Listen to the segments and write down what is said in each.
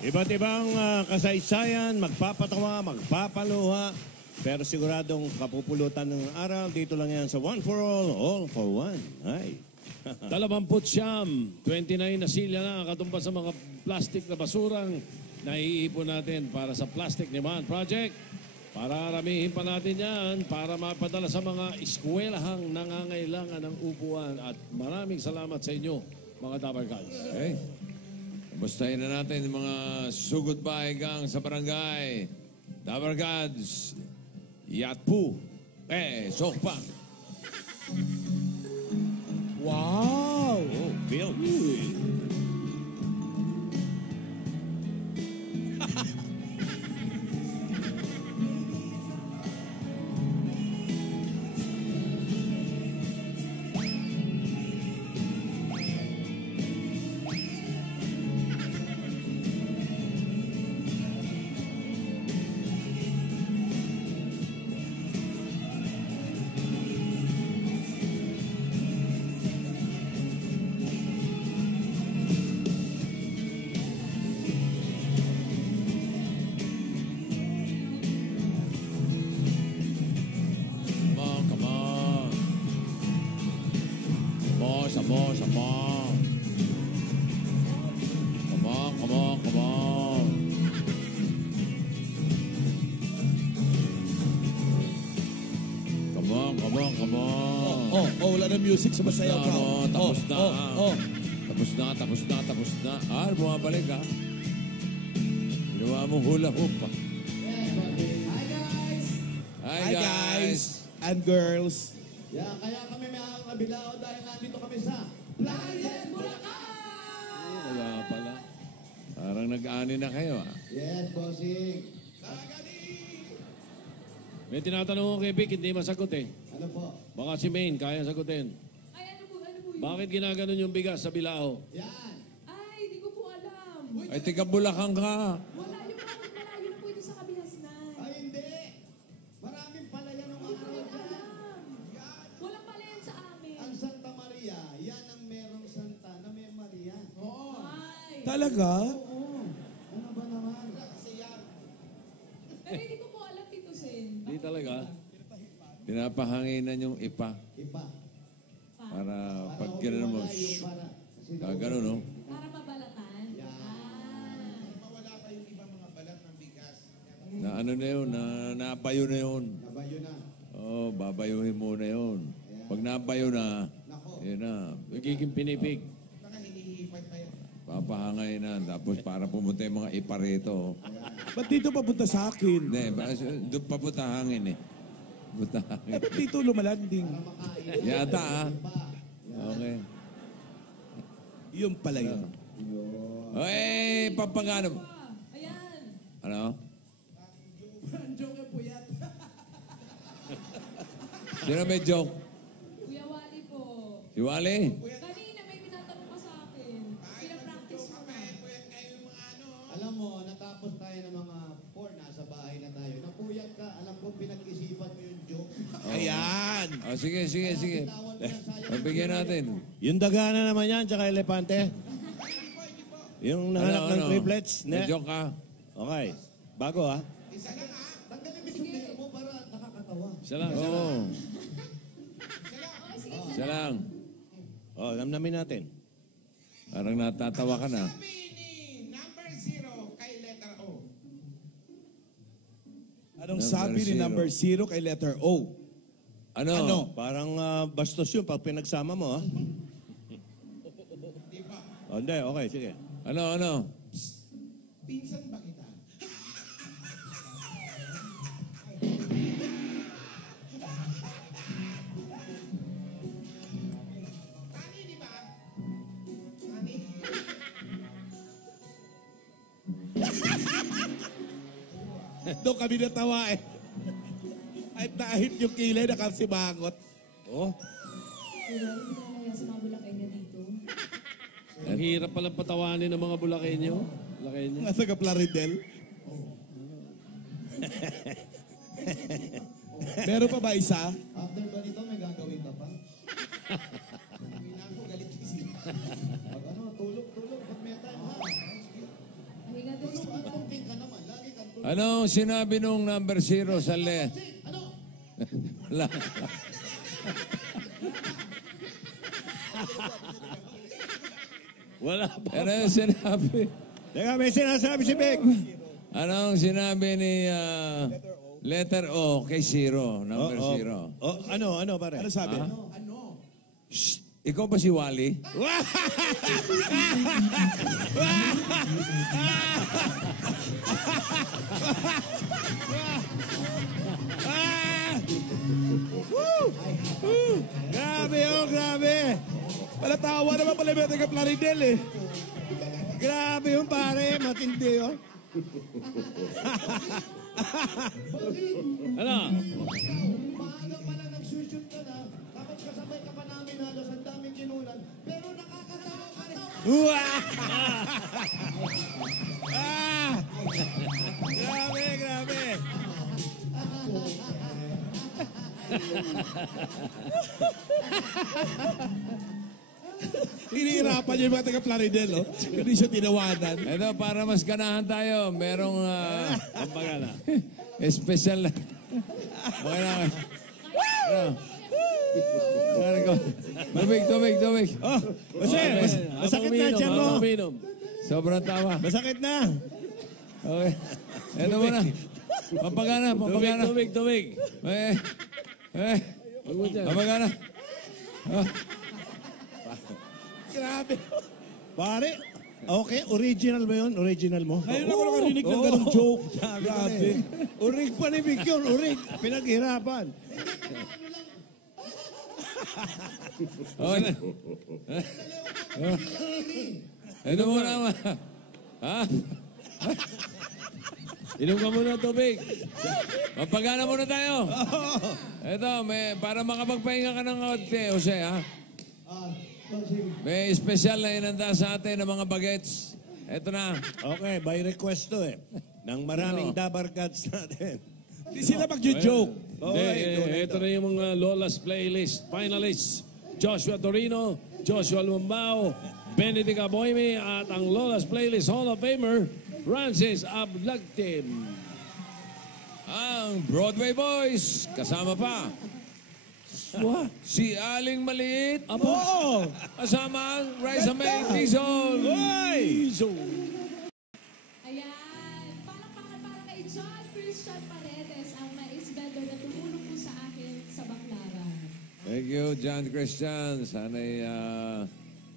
Iba't ibang kasaysayan, magpapatawa, magpapaluha. Pero siguradong kapupulutan ng araw, dito lang yan sa One for All for One. Ay. 29 na silya na katumbas sa mga plastic na basurang naiipon natin para sa Plastic Demand Project. Para ramihin pa natin yan para mapadala sa mga eskwelahang nangangailangan ng upuan. At maraming salamat sa inyo, mga Dabarkads. Okay. Bastahin na natin yung mga sugod bahay gang sa barangay. Dabarkads. Yatpu. Sokpa. Wow! Oh, Bill. Music, sumasayaw ka. Tapos na. Bumabalik ha. Ginawa mong hula hoop pa. Hi guys! And girls. Yeah, kaya kami may kabilao dahil nandito kami sa Planet Bulacan! Wala pala. Parang nag-ani na kayo ha. Yes, bossing. May tinatanong ko kay Vic, hindi masagot eh. Ano po? Baka si Maine, kaya sagutin. Ay, ano po yun? Bakit ginaganon yung bigas sa bilao? Yan. Ay, di ko po alam. Ay, tiga Bulacan ka. Malayo na po ito sa Kabilasnan. Ay, hindi. Maraming palayan ng Hindi ko araw rin dyan. alam. Walang palayan sa amin. Ang Santa Maria, yan ang merong Santa na may Maria. Oo. Ay. Talaga? Oo. Ano ba naman? Kasi yan. Pero hindi ko po alam, Tito Sen. Hindi talaga. Pinapahanginan yung ipa. Iba. Para pag gano'n mo, gano'n no? Para mabalatan? Mawala pa yung ibang mga balat ng bigas. Na ano na yun, nabayo na yun. Nabayo na. Oo, babayuhin mo na yun. Pag nabayo na, yun na. Nagiging pinipig. Baka hinihipad pa yan. Papahangay na. Tapos para pumunta yung mga ipa rito. Ba't dito papunta sa akin? Hindi, doon papunta hangin eh. Punta hangin. Ba't dito lumalanding? Yata ah. Okay. Yung pala yun. Oy, pampangano. Ayan. Ano? Ang joke po yan. Sino may joke? Kuya Wally po. Si Wally? Kanina may tinatanong ka sa akin. Pinapractice mo na. Alam mo, natapos tayo ng mga 4, nasa bahay na tayo. Napuyat ka, alam ko pinag-isipan mo yung joke. Ayan! Oh, sige. Pagbigyan natin. Yung daga na naman yan, tsaka elepante. Yung nanganak ng triplets. May joke ka? Okay. Bago ha. Tanggalin mo yung sombrero mo para nakakatawa. Isa lang. Oo. Okay, sige. Isa lang. Oh, namnamin natin. Parang natatawa ka na. Anong sabi ni number 0 kay letter O? Ano? Parang bastos yun pag pinagsama mo ha. Oh, hindi, okay, sige. Ano? Pinsan ba kita? Ani, di ba? Ani? Doon kami natawa eh. Ay, nahit yung kilay, nakasimangot. Oh. Kuya, hindi ka nalaya sa mga Bulacanyo dito. Ang hirap palang patawanin ng mga Bulacanyo. Bulacanyo. Nasa Kaplaridel. Meron pa ba isa? After ba nito, may gagawin ka pa? Hindi na ako, galit kasi. Pag ano, tulog, pag may time ha. Anong sinabi nung number 0 sa Ano? Wala. Wala pa. Ano yung sinabi? Teka, may sinasabi si Vic. Anong sinabi ni letter O kay 0, number 0? Ano, pare? Ano sabi? Shh! Ikaw ba si Wally? Grabe, grabe. Palatawa naman pala yung taga Plaridel eh. Grabe yung pare, matindi yun. Ano? Maaga pa na nagsushoot ka na, tapos kasabay ka pa namin halos ang daming kinunan, pero nakakatawa ka rin. Grabe. Hinihirapan niyo yung mga taga Plaridel, oh. Hindi siya tinawanan. Ito, para mas ganahan tayo, merong Pampagana. special na. Okay na. Ano? Tubig. Oh, masakit na dyan mo. Uminom. Sobrang tawa. Masakit na. Okay. Ito muna. Pampagana. Tubig. Huwag mo dyan. Pampagana. Grabe. Pare, okay, original ba yun? Original mo? Ngayon ako nakarinig ng ganong joke. Grabe. Urig pa ni Vic yun, urig. Pinaghirapan. Okay. Ito muna. Ha? Inom ka muna ng tubig. Pampagana muna tayo. Ito, para makapagpahinga ka ng konti, Jose, ha? May special na inanda sa atin ng mga bagets. Ito na. Okay, by request to eh. Nang maraming dabar gods natin. Hindi sila mag-joke. Ito na yung mga Lola's Playlist finalists. Joshua Torino, Joshua Lumbao, Benedict Aboyme at ang Lola's Playlist Hall of Famer, Francis Ablagtim. Ang Broadway Boys, kasama pa. Si Aling Maliit. Apo. Kasama ang Raisa May Dizon. Ayan. Palakpakan para kay John Christian Paredes, ang mais vendor na tumulong po sa akin sa Baclaran. Thank you, John Christian. Sana'y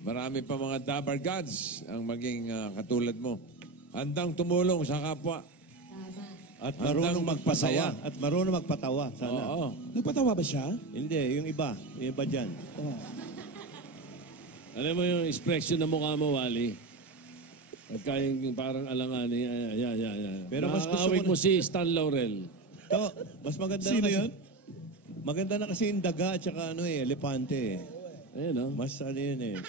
marami pa mga dabar gods ang maging katulad mo. Handang tumulong sa kapwa. Tama. At marunong Handang magpatawa. magpasaya. At marunong magpatawa. Sana. Oo. Nagpatawa ba siya? Hindi, yung iba. Yung iba dyan. Alam mo yung expression ng mukha mo, Wally? Pagka yung parang alanganin. Yan. Pero mas gusto Nakakaawig ko mo si Stan Laurel. Ito, mas maganda Sino na kasi. yun? Maganda na kasi yung daga at saka elepante eh. Ayun, no? Mas ano yun eh.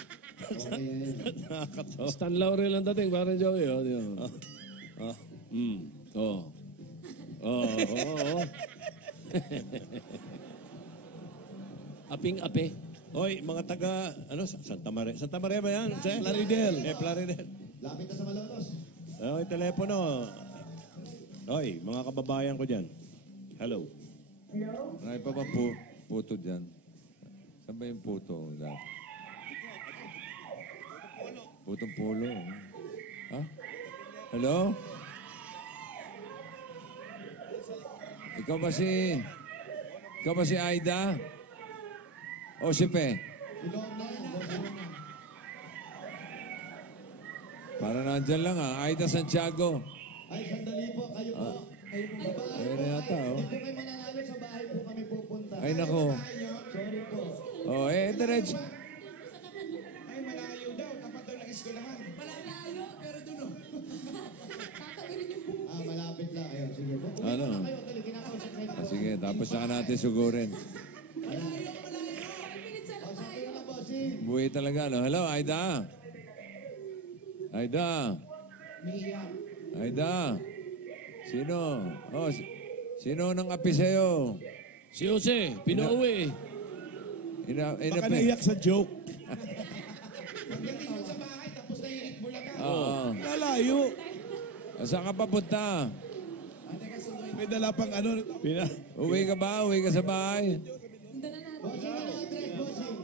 Nakakatawa. Stan Laurel ang dating, parang Joey, oh. Di ba? Oo. Aping-ape. Hoy, mga taga, Santa Maria. Santa Maria ba yan? Plaridel. Plaridel. Lapit na sa Malolos. Hoy, telepono. Hoy, mga kababayan ko dyan. Hello. Marami pa ba puto dyan? Saan ba yung puto? Putong polo. Ha? Hello? Ikaw ba si Aida? O si Pe? Para nandyan lang Aida Santiago. Ay, sandali po. Kayo po. Kayo po ba? Ayun na yata, Hindi po kayo mananalo. Sa bahay po kami pupunta. Ay, nako. Sorry po. Diretso. Ay, malayo daw. Tapat daw ng eskwelahan. Malayo, pero doon. Tatagulin yung buko. Malapit lang. Ayun, sige po. Ano? Kayo, dali, kinakausap kayo. Sige, tapos saka natin sugurin. 5 minutes na lang tayo. Ayun na, bossing. Buhay talaga, no? Hello, Aida? Aida? Aida? Sino? Sino nang api sa'yo? Si Jose, pinauwi. Baka naiyak sa joke. Pagdating mo sa bahay, tapos naiinit mo lang ka. Oo. Lalayo. Saan ka papunta? May dala pang ano. Uwi ka ba? Uwi ka sa bahay? Dala natin. Bossing, ano address, bossing?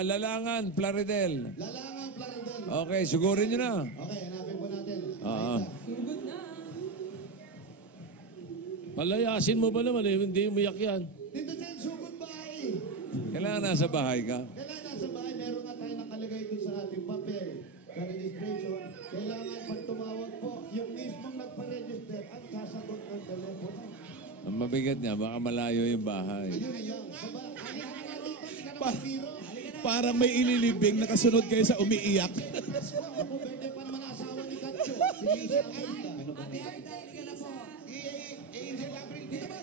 Lalangan, Plaridel. Lalangan, Plaridel. Okay, sugurin nyo na. Okay, hanapin po natin. Oo. Sugod na. Palayasin mo ba naman eh, hindi umiyak yan. Dito dyan, sugod bahay. Kailangan nasa bahay ka. Kailangan nasa bahay, meron nga tayo nakalagay dun sa ating papel sa registration. Kailangan pag tumawag po, yung mismong nagpa-register at sasagot ng telepono. Ang mabigat niya, baka malayo yung bahay. Yun lang. Halika nga dito, hindi ka na Pa- magbiro. Parang may ililibing, nakasunod kayo sa umiiyak. Ako, birthday pa naman ang asawa ni Katyo. Si Lisa Aida. Happy birthday, Lisa. Angel Gabriel dito ba?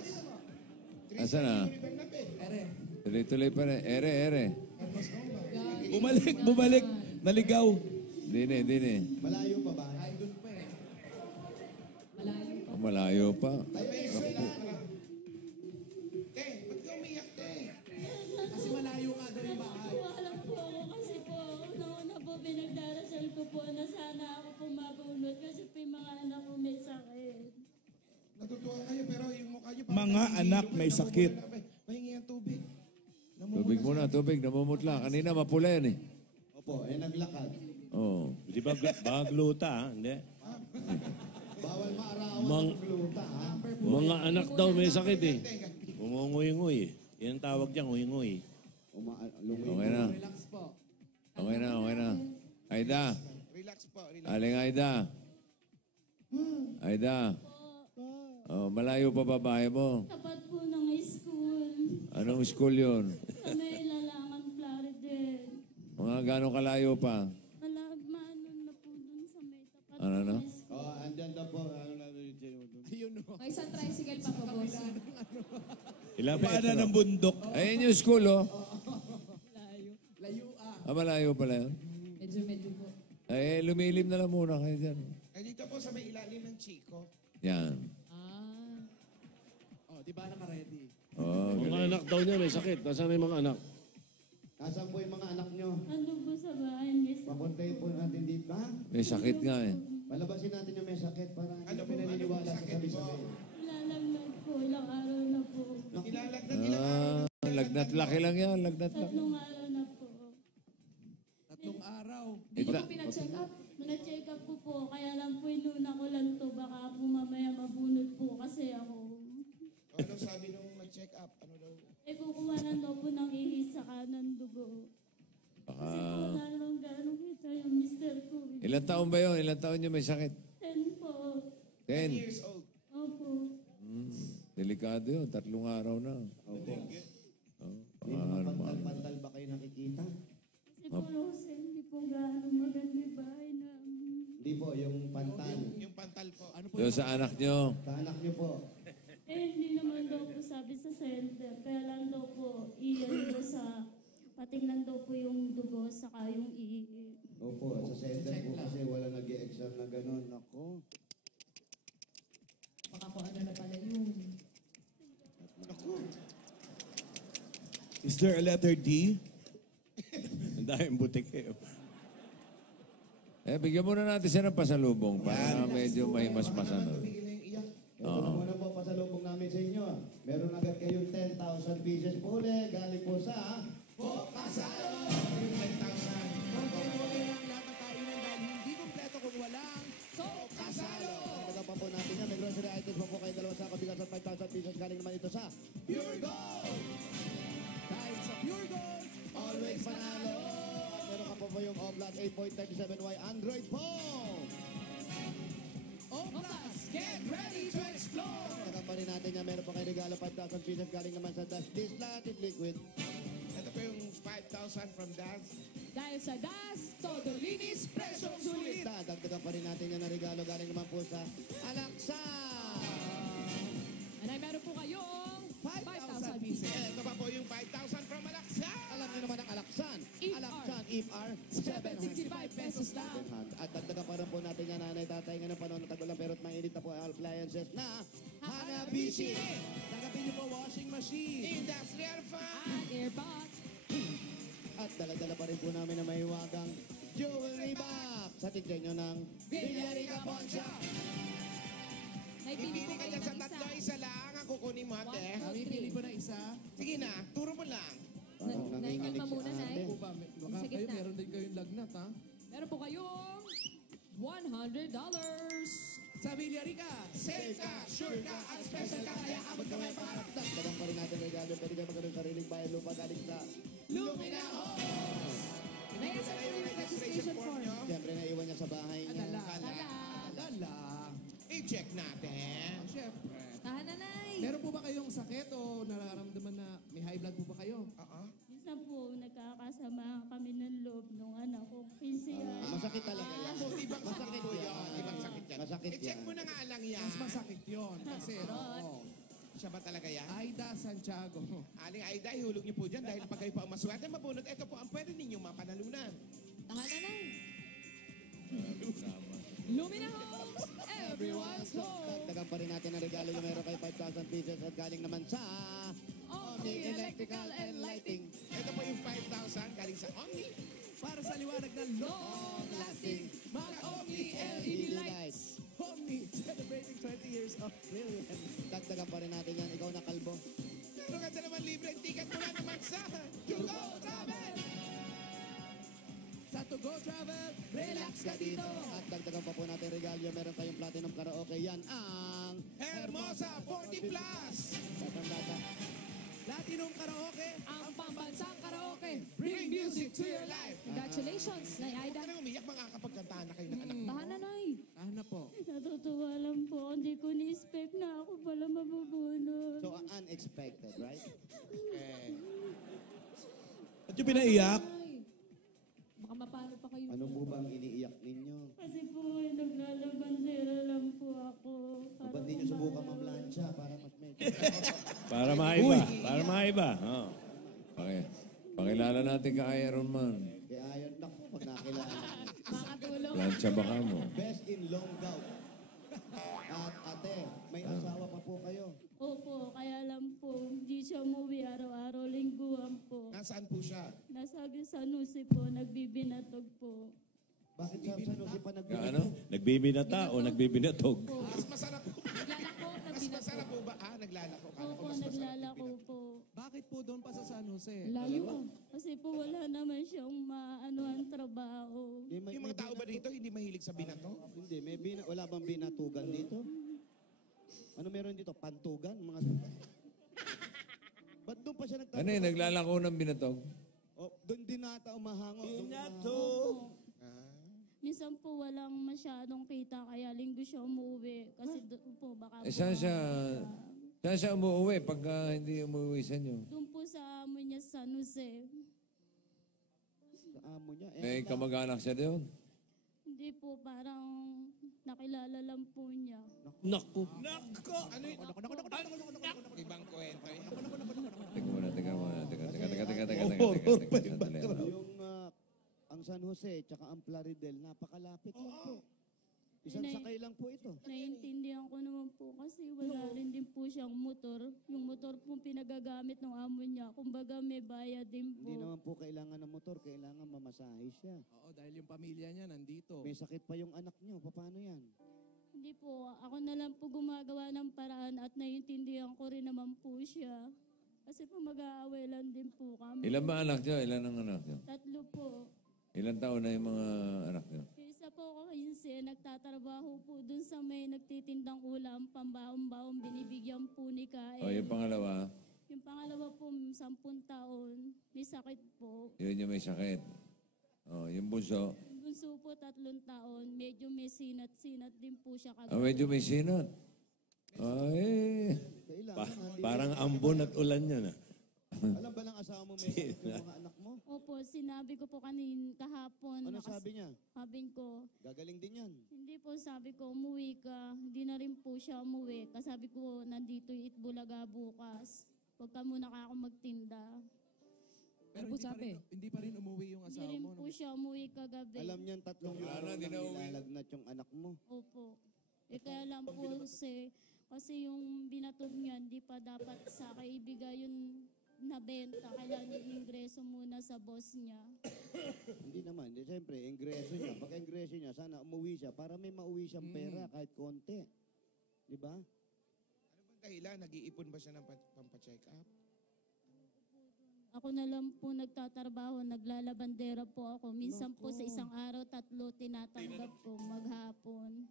Asa na? Tuloy-tuloy pa rin. Ere. Bumalik. Naligaw. Dini. Malayo pa ba? Malayo. Malayo pa. Te, ba't ka umiyak, te? Wala po ako kasi po, una po pinagdarasal ko po na sana ako po mabunod kasi po yung mga anak ko may sakit. Natutuwa kayo, pero yung mukha niyo... Mga anak may sakit. Pahingi ang tubig. Tubig muna, tubig. Namumutla. Kanina mapula yan eh. Opo, naglakad. Oo. Di ba bagluta, hindi? Bawal maarawan Mang- ng gluta, ha? Mga anak daw may sakit eh. Umunguy-nguy. Yan ang tawag dyan, nguy-nguy. Okay na. Okay na. Aida. Relax po, relax. Aling Aida. Aida. Oh, malayo pa babae mo. Tapat po ng school. Anong school yun? Sa may lalangan Plaridel. Mga gano'ng kalayo pa? Manon na po dun sa may tapat Ano na? ng school. Oh, andyan daw po. May isang tricycle pa po, bossing. Ilan Paanan ng bundok. Ayun yung school, oh. Malayo pala yun. Medyo po. Eh, lumilim na lang muna kayo dyan. Ay, dito po sa may ilalim ng Chico. Yan. Oh, Mga anak daw niya may sakit. Nasaan yung mga anak? Nasaan po yung mga anak nyo? Ano po sa bahay miss? Papuntayin po natin dito, ha? may sakit nga eh. Palabasin natin yung may sakit para hindi Ano kami po, naniniwala ano sa po sakit sabi-sabi. Lalagnat po, ilang araw na po. Ilalagnat ilang araw. Lagnat laki lang yan. Lagnat laki. Tatlong araw na po. Hindi ko po pina-check up. Na-check up ko po, kaya lang po inuna ko lang to. Baka po mamaya mabunod po kasi ako. O, anong sabi nung nag-check up? Ano daw? Eh, kukuha lang daw po ng ihis sa kanan dugo. Kasi po, wala namang gano'ng kita yung mister ko. Ilan taon ba yun? Ilan taon niyo may sakit? 10 po. 10. Years old. Opo. Delikado yun. 3 araw na. Opo. Oh, Hindi mga pantal-pantal ba kayo nakikita? Kasi po, Rose, hindi po gano'ng maganda yung bahay namin. Hindi po, yung pantal. Yung pantal po. Ano Yung sa anak niyo. Sa anak nyo po. Eh, hindi naman daw po sabi sa center. Kaya lang daw po, iyan daw sa, patingnan daw po yung dugo, saka yung ihi. Opo, sa center po kasi wala nag-i-exam na gano'n. Ako. Baka po ano na pala yun. Is there a letter D? Ang daming butik eh. Bigyan muna natin siya ng pasalubong para medyo mahimas-masan. Ito na muna po pasalubong namin sa inyo. Meron agad kayong 10,000 pieces po ulit. Galing po sa... Pagkaka pa po natin yan. May grocery items pa po kayo dalawa sa kabigas at 5,000 pieces. Galing naman ito sa Pure Gold! Dahil sa Pure Gold, always panalo! At meron ka po yung Oblat 8.37Y Android phone! Opas, get ready to explore! Kakampani natin yan. Meron pa kayo regalo 5,000 pieces. Galing naman sa Dash Dish Latin Liquid. Ito po yung 5,000 from Daz. Dahil sa DAS, todo linis, presyo sulit! Dagdagan pa rin natin yan na regalo. Galing naman po sa Alaksa! And ay meron po kayong 5,000 pieces. Ito pa po yung 5,000 from Alaksa. Alam niyo naman ang Alaksan. ER. Alaksan, ER, 765 pesos lang. At dagdagan pa rin po natin yan, nanay, tatay, ngayon panahon ng tagulang pero at mainit na po ang appliances na Hanabishi. Tanggapin niyo po washing machine. Industrial fan. At earbuds. At dala-dala pa rin po namin na may hiwagang jewelry box sa tigyan nyo ng Villarica Pawn Shop. Naipili Pipili po ka kayo dyan sa ng tatlo, isa. kunin mo, ate. Pili mo na isa. Sige na, turo mo lang. Parang nanginginig Kalma muna, si Nay. ate. Sa gitna. meron din kayong lagnat, ha? Meron po kayong $100. Sa Villarica. Safe ka, sure ka, at special ka, kaya abot ka may pangarap. Dagdagan pa rin natin regalo. Pwede kayo magkaroon ng sariling bayan lupa galing sa... Lumina Homes! May Ibigay isa na po yung yung registration form nyo. Siyempre, naiwan niya sa bahay niya. Dala. I-check natin. Siyempre. Tahan na, Nay. Meron po ba kayong sakit o nararamdaman na may high blood po ba kayo? Oo. Minsan po, nagkakasama kami ng loob nung anak ko. 15 yan. Masakit talaga yan. Ibang sakit po yun. Ibang sakit yan. Masakit I-check yan. mo na nga lang yan. Mas masakit yun. Kasi, oo. Siya ba talaga yan? Aida Santiago. Aling Aida, ihulog niyo po dyan dahil pag kayo pa ang maswerte, mabunot. Ito po ang pwede ninyong mapanalunan. Tahan na, Nay. Lumina Homes, everyone's home. Dagdagan pa rin natin ang regalo yung meron kayo 5,000 pieces at galing naman sa... Omni Electrical and Lighting. Ito po yung 5,000 galing sa Omni. Para sa liwanag na Long-lasting, mag-Omni LED lights. Omni, celebrating 20 years of brilliance. Dagdagan pa rin natin yan. Ikaw na kalbo. Meron ka naman libre ticket mula naman sa You Go Travel. Sa To Go Travel, relax ka dito. At dagdagan pa po natin regalo. Meron tayong platinum karaoke. Yan ang... Hermosa 40 Plus. Tatandata. Platinum karaoke. Ang pambansang karaoke. Bring music to your life. Congratulations, Nay Aida. Huwag ka nang umiyak, makakapagkantahan na kayo ng anak. Tahan na, Nay. Ano po? Natutuwa lang po. Hindi ko ni-expect na ako pala mabubunod. So, unexpected, right? Ba't yung pinaiyak? Ay, baka mapano pa kayo. Ano po bang iniiyak ninyo? Kasi po, naglalabandera lang po ako. O ba't di nyo subukan mamlansya para mas medyo... Para maiba. Para maiba. Oh. Pakilala natin ka Iron Man. Kaya ayun, naku, pag nakilala. Makatulong. Plancha baka mo. Best in long gout. At ate, may asawa pa po kayo. Opo, kaya lang po, hindi siya umuwi araw-araw, lingguhan po. Nasaan po siya? Nasabi sa Nusi po, nagbibinatog po. Bakit sabi sa Nusi pa Ano? Nagbibinata o nagbibinatog? Mas masarap po. Naglalako, Mas nagbinatog. masarap po ba? Naglalako. Kala ko Opo, mas masarap naglalako yung po. Bakit po doon pa sa San Jose? Layo. Kasi po wala naman siyang ang trabaho. Yung mga tao ba dito hindi mahilig sa binato? Hindi, wala bang binatugan dito? Ano meron dito? Pantugan? Mga... Ba't doon pa siya nagtatanong? Ano naglalako ng binatog? Oh, doon din nata umahango. Opo. Minsan po walang masyadong kita, kaya linggo siya umuwi. Kasi doon po baka Saan siya umuwi pagka hindi umuwi sa inyo? doon po sa amo niya sa San Jose. Sa amo niya. May kamag-anak siya doon? Hindi po, parang nakilala lang po niya. Naku. Ano yun? Ibang kwento yun. Teka muna. Yung ang San Jose tsaka ang Plaridel, napakalapit lang po. Isang sakay lang po ito. Naiintindihan ko naman po kasi wala rin din po siyang motor. Yung motor po pinagagamit ng amo niya. Kumbaga may bayad din po. Hindi naman po kailangan ng motor, kailangan mamasahe siya. Oo, dahil yung pamilya niya nandito. May sakit pa yung anak niyo, paano yan? Hindi po, ako na lang po gumagawa ng paraan at naiintindihan ko rin naman po siya. Kasi po mag-aaway lang din po kami. Ilan ba anak niyo? Ilan ang anak niyo? 3 po. Ilan taon na yung mga anak niyo? Yung isa po ako nagtatrabaho po dun sa may nagtitindang ulam, pambaon-baon, binibigyan po ni Kain. O yung pangalawa, Yung pangalawa po, 10 taon, may sakit po. yun yung may sakit. O, yung bunso, Yung bunso po, 3 taon, medyo may sinat-sinat din po siya medyo may sinot. Ay, Kailangan. Parang ambon at ulan yan. Alam ba ng asawa mo may sakit yung mga anak mo? Opo, sinabi ko po kahapon. Ano sabi niya? Sabi ko, Gagaling din yan. hindi po sabi ko, umuwi ka. Hindi na rin po siya umuwi. Kasi sabi ko, nandito yung Itbulaga bukas. Huwag ka muna ka ako magtinda. Pero Ano po sabi? Hindi pa rin umuwi yung Hindi asawa rin mo. po siya umuwi kagabi. Alam niyan 3 araw nang nilalagnat yung anak mo. Opo. Kaya lang po kasi yung binatog niya, hindi pa dapat sa kaibigay yung nabenta. Kailangan yung ingreso muna sa boss niya. Hindi naman. Siyempre, ingreso niya. Pag ingreso niya, sana umuwi siya para may mauwi siyang pera kahit konti. Di ba? Anong dahilan? Nag-iipon ba siya ng pampacheck up? Ako na lang po nagtatrabaho, naglalabandera po ako. Minsan po sa isang araw, 3 tinatanggap ko maghapon.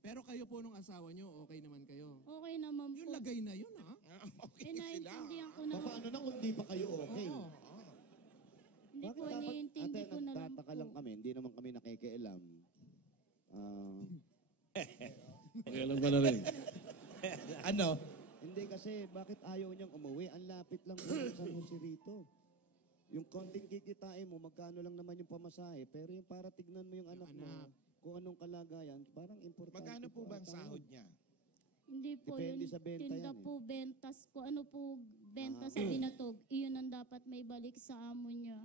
Pero kayo po nung asawa nyo, okay naman kayo. Okay naman po. Yung lagay na yun, ha? Okay sila. Naintindihan ko na. Paano na kung di pa kayo okay? Hindi po, dapat, iniintindi ate, ko na lang nagtataka po. lang kami, hindi naman kami nakikialam. Pakialam ka na rin. Ano? Hindi kasi, bakit ayaw niyang umuwi? Ang lapit lang ng San Jose rito. Yung konting kikitain mo, magkano lang naman yung pamasahe, pero yung para tignan mo yung anak mo, kung anong kalagayan, parang importante. Magkano po ba ang ata sahod yun. niya? Hindi po Depende yun. sa benta Tinda yan, po, bentas ko. Ano po, benta sa binatog. Iyon ang dapat may balik sa amo niya.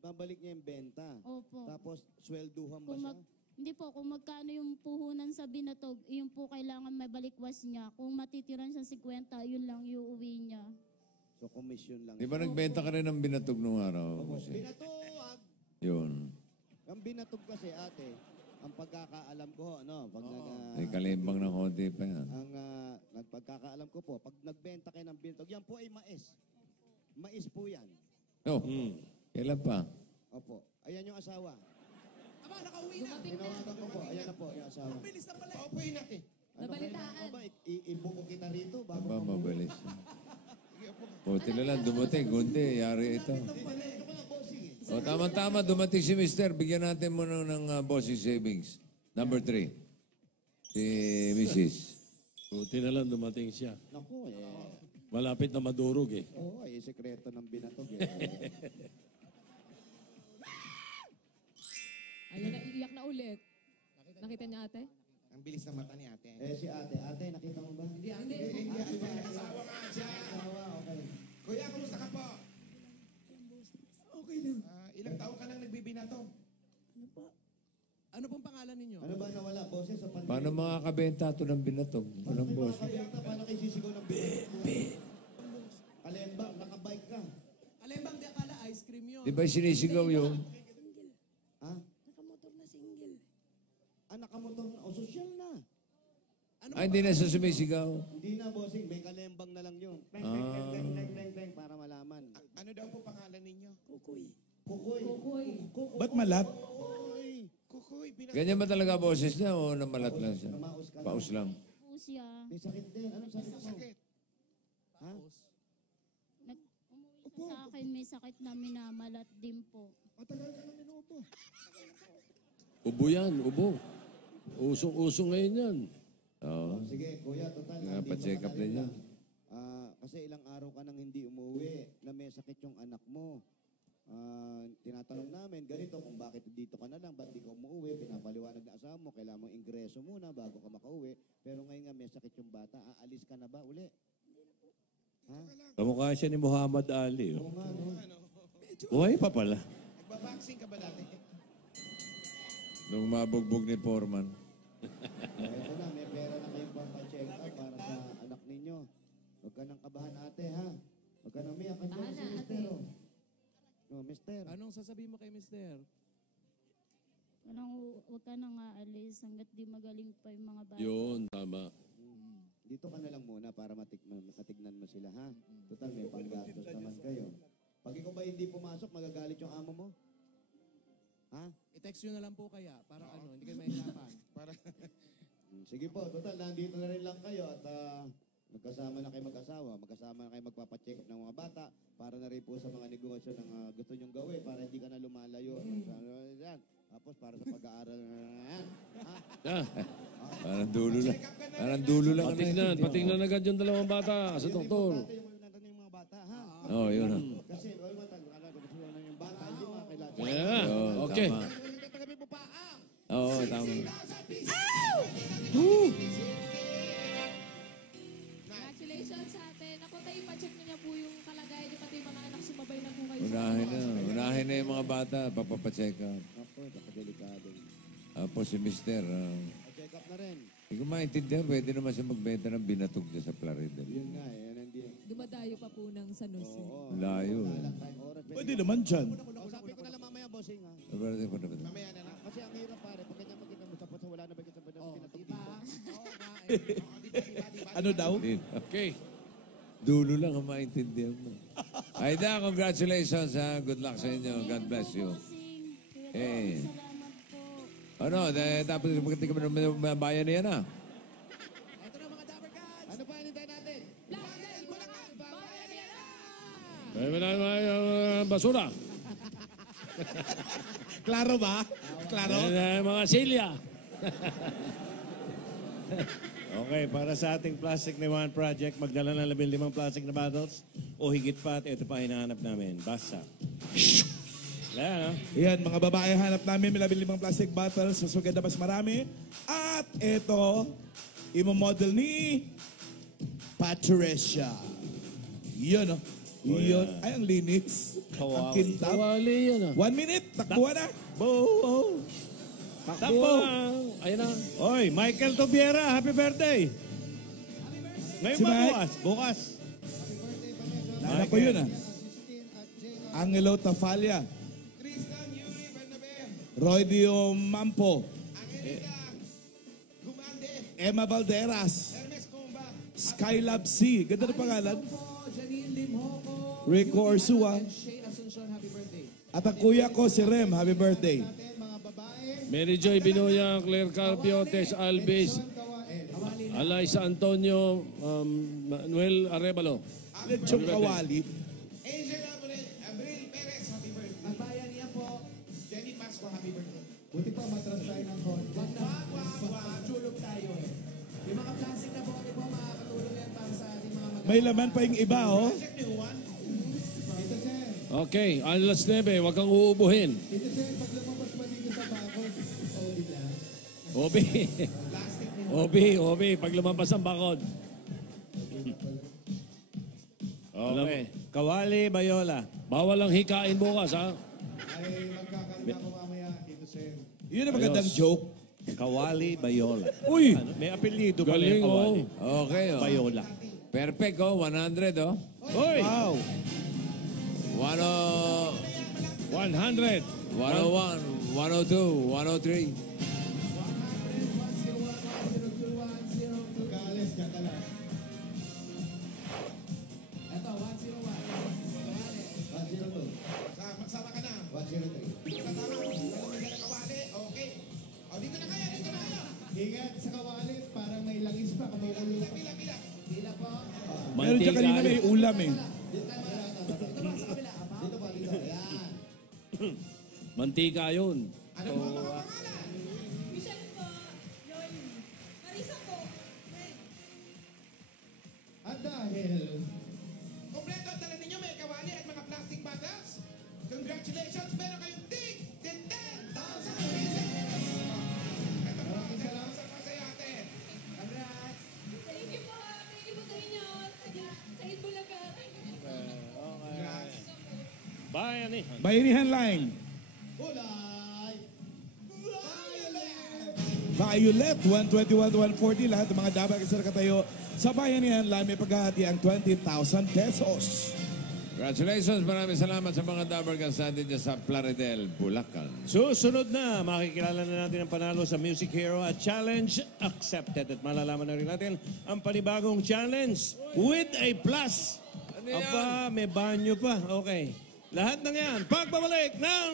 Babalik niya yung benta. Opo. Tapos, swelduhan ba Kung siya? hindi po, kung magkano yung puhunan sa binatog, iyon po kailangan may balikwas niya. Kung matitiran siya 50, yun lang yung uwi niya. So, commission lang. Di ba nagbenta ka rin ng binatog nung araw? Jose? Binatog! Yun. Ang binatog kasi, ate, ang pagkakaalam ko, ano, pag May kalimbang ng konti pa yan. nagpagkakaalam ko po, pag nagbenta kayo ng binatog, yan po ay mais. Mais po yan. Oh, kailan pa? Opo. Ayan yung asawa. Aba, nakauwi na. Tinawagan ko po. Ayan na po yung asawa. Bilis na pala. Paupuin natin. Nabalitaan. Ano ba? Ibuko kita rito bago Aba, ka umuwi. mabilis. Buti na lang, dumating. Kundi, yari ito. Ito pala, ito pala, bossing eh. O, tama-tama, dumating si Mister. Bigyan natin muna ng bossing savings. Number 3. Si Mrs. Buti na lang dumating siya. Naku, eh. Malapit na madurog eh. Oo, eh, sekreto ng binatog eh. Ayun, naiiyak na ulit. Nakita niya ate? Ang bilis ng mata ni ate. Eh, si ate. Ate, nakita mo ba? Hindi. Asawa nga siya. Asawa, okay. Kuya, kumusta ka po? Okay lang. Ilang taon ka nang nagbibinato? Ano pong pangalan ninyo? Ano ba nawala, boses, sa pandemya? Paano makakabenta ito ng binatog? Walang boss. Paano kayo sisigaw ng binatog? Kalembang, nakabike ka. Alembang di akala ice cream yun. Di ba sinisigaw yun? Ha? Nakamotor na single. Nakamotor na. O, sosyal na. Ano Ay, hindi na sa sumisigaw. Hindi na, bossing. May kalembang na lang yun. Bang, bang, bang, bang, bang, bang, bang, para malaman. Ano daw po pangalan ninyo? Kukoy. Ba't malat? Kukoy, Ganyan ba talaga boses niya o namalat lang siya? Namaos ka lang. Paus lang. Po siya. May sakit din. Anong sakit mo? Sakit. Ha? Umuwi siya sa akin, may sakit na minamalat din po. Matagal ka ng minuto. Ubo yan, ubo. Usong-uso ngayon yan. Oo. Sige, kuya, total. Nga, hindi pa-check mo up na din rin yan. lang. Kasi ilang araw ka nang hindi umuwi na may sakit yung anak mo. Tinatanong namin, ganito, kung bakit dito ka na lang, ba't di ka umuwi, pinapaliwanag na asawa mo, kailangan mo ingreso muna bago ka makauwi. Pero ngayon nga may sakit yung bata, aalis ka na ba uli? Ha? Kamukha siya ni Muhammad Ali. Oo nga, no? Buhay pa pala. Nagbaboxing ka ba dati? Nung mabugbog ni Foreman. Ito na, may pera na kayong pampacheck up para sa anak ninyo. Huwag ka nang kabahan, ate, ha? Huwag ka nang umiyak. Andiyan si Mister, oh. No, Mister. Anong sasabihin mo kay Mister? Huwag ka nang aalis hanggat di magaling pa yung mga bata. Yun, tama. Dito ka na lang muna para matignan mo sila, ha? Total, may panggastos naman kayo. Pag ikaw ba hindi pumasok, magagalit yung amo mo? Ha? I-text nyo na lang po kaya para hindi kayo mahirapan. Para Sige po, total, nandito na rin lang kayo at magkasama na kayo mag-asawa, magkasama na kayo magpapacheck up ng mga bata para na rin po sa mga negosyo ng gusto nyong gawin para hindi ka na lumalayo. Tapos para sa pag-aaral na yan. Ah, Parang dulo lang. Parang dulo lang. patingnan agad yung dalawang bata sa doktor. Yung mga bata, ha? Oo, yun ha. Kasi, gusto na yung bata, hindi mga kailangan. Yeah. Oo, Okay. tama. Tagabi mo pa. Oo, tama. Congratulations sa atin. Ako tayo, pa-check niyo na po yung kalagayan niyo, pati yung mga anak sumabay na po kayo. Unahin na. Unahin na yung mga bata. Papapacheck up. Ako, nakadelikado. Tapos si Mister. Check up na rin. Hindi ko maintindihan. Pwede naman siya magbenta ng binatog niya sa Florida. Yun nga, yan hindi. Dumadayo pa po ng San Jose. Oo. Layo. Walang tayong oras. Pwede naman dyan. Sabi ko na lang mamaya, bossing, ha? Mamaya na lang. Kasi ang hirap, pare. Pag kanya magkita mo, tapos wala na ba kita ba ng pinatong Diba? dito? Oo nga eh. Diba? Ano daw? Okay. Dulo lang ang maintindihan mo. Aida, congratulations ha. Good luck sa inyo. God bless you. Eh. Salamat po. Tapos pagkati ka ng bayan niya na. Ano pa hinintay natin? Blacktail, Bulacan, bayan niya na! May basura. Klaro ba? Klaro? Mga silya. Okay, para sa ating Plastic ni Juan Project, magdala ng 15 plastic na bottles o higit pa at ito pa hinahanap namin. Basta. Ayan, no? Yan, mga babae, hanap namin may 15 plastic bottles. Mas maganda, mas marami. At ito, imomodel ni Patricia. Yun, no? Yun. Ay, ang linis. Ang kintab. Kawali yan ah. 1 minute, takbuhan na. Bo! Takbo. Ayun na. Oy, Michael Tobiera, happy birthday! Ngayon Si ba Mike? bukas? Bukas. Naanak ko yun, ah. Angelo Tafalia. Tristan Yuri Bernabe. Roy Dio Mampo. Angelina Gumande. Emma Valderas. Hermes Comba. Skylab C. Ganda na pangalan. Janine Limhoco. Rico Orsua. Shane Asuncion, happy birthday. At ang kuya ko, si Rem. Happy birthday. Mary Joy Binoya, Claire Carpio, Tess Alvis, Alaysa Antonio, Manuel Arevalo. Lechong Kawali. Angel Abril Perez, happy birthday. Ang bayan niya po, Jenny Pasco, happy birthday. Buti pa matras tayo ng konti. tulog tayo eh. Yung mga plastic na bote po, makakatulong yan para sa ating mga mag- May laman pa yung iba, oh. Check niyo, Juan. Okay, alas 9, huwag kang uubuhin. Ito sir, pag lumabas pa dito sa bakod, Obi. Obi, pag lumabas ang bakod. Okay. Kawali, Bayola. Bawal ang hikain bukas, ha? ay magkakanta ko mamaya dito sir. Yun ang magandang joke. Kawali, Bayola. Uy! Ano, may apelyido pala Galing, yung Kawali. Okay, oh. Bayola. Perfect, oh. 100, oh. Uy! Wow. 100. 101, 102, 103. Kaalis, kakala. Ito, 101. 102. Sama ka na. 103. Kasama. Alam mo na kawali. Okay. O, dito na kayo, dito na kayo. Ingat sa kawalit, parang may langis pa, kumukulo pa. Pila. Pila po. Meron dyan kanina may ulam, eh. Dito pa, dito. Ayan. Mantika yun. Ano po ang mga pangalan? Michelle po, Joy, Marisa po, Red. At dahil Kompleto ang dala ninyo, may kawali at mga plastic bottles. Congratulations, meron kayong tig 10,000 pesos. Ito po, 10,000 pa sa ate. Thank you po sa inyo. Sa Itbulaga. Bayani. Bayanihan line. kulay. Violet, 121-140. Lahat ng mga dapat kasi nakatayo sa Bayanihan line may paghahati ang 20,000 pesos. Congratulations. Maraming salamat sa mga Dabargas natin dyan sa Plaridel, Bulacan. Susunod na, makikilala na natin ang panalo sa Music Hero at Challenge Accepted. At malalaman na rin natin ang panibagong challenge with a plus. Ano yan? Aba, may banyo pa. Okay. Lahat ng yan, pagbabalik ng